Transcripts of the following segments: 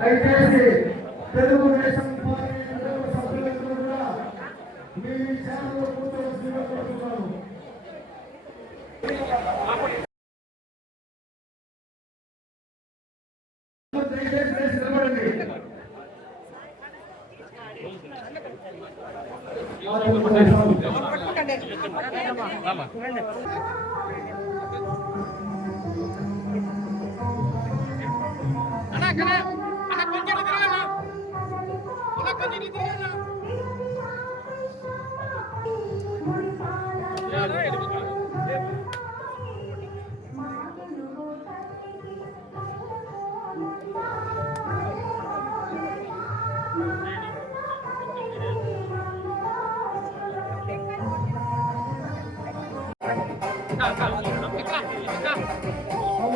దయచేసి తెలుగుదేశం పార్టీ సభ్యులందరూ కూడా మీ ఛానల్లో కూర్చోవలసిందిగా కోరుతున్నాను. దయచేసి నిలబడండి.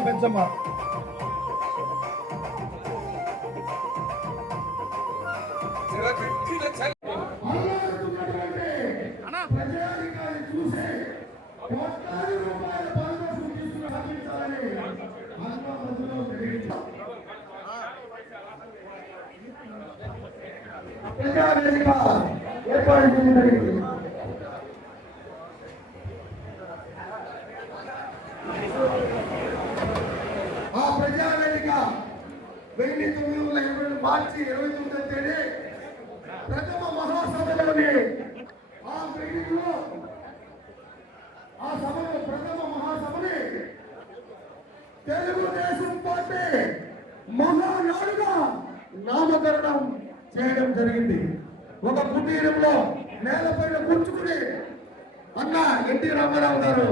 పెంచమ్మా ప్రజావేదిక ఏర్పాటు చేయడం జరిగింది. ఆ ప్రజావేదిక 1920 మార్చి 29వ తేదీ ప్రథమ మహాసభలోని ఆ మీటింగ్ లో ఆ సభలో ప్రథమ మహాసభని తెలుగుదేశం పార్టీ మహానాడుగా నామకరణం చేయడం జరిగింది. ఒక కుటీరంలో నేలపైన కూర్చుకుని అన్న ఎన్టీ రామారావు గారు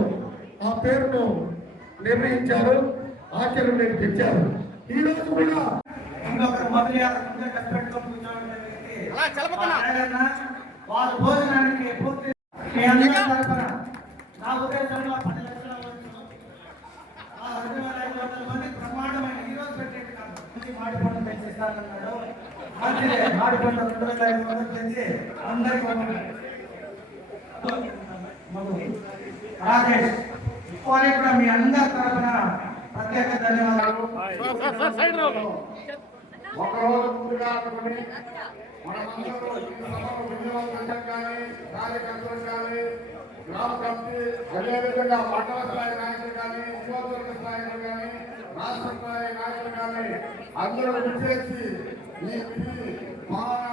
ఆ పేరును నిర్ణయించారు, ఆచరణలోకి తెచ్చారు. ఈ రోజు కూడా వారు భోజనానికి పూర్తి నా ఉద్దేశంలో 10 లక్షల మంది బ్రహ్మాండమైన ఈ రోజు పెట్టేది కాదు. మాడి పండు పెంచిస్తానన్నాడు. మాడి పండు 2500 పెంచి అందరికీ రాకేష్ వారికి కూడా మీ అందరి తరఫున ప్రత్యేక ధన్యవాదాలు. ఒకరోజు ముందుగా అనుకుని మనమందరూ ఈ సభకు వినియోగం కానీ కార్యకర్తలు కానీ గ్రామ కమిటీ అదేవిధంగా మండల స్థాయి నాయకులు కానీ నియోజకవర్గ స్థాయిలు కానీ రాష్ట్ర స్థాయి నాయకులు కానీ అందరూ విచ్చేసి ఈ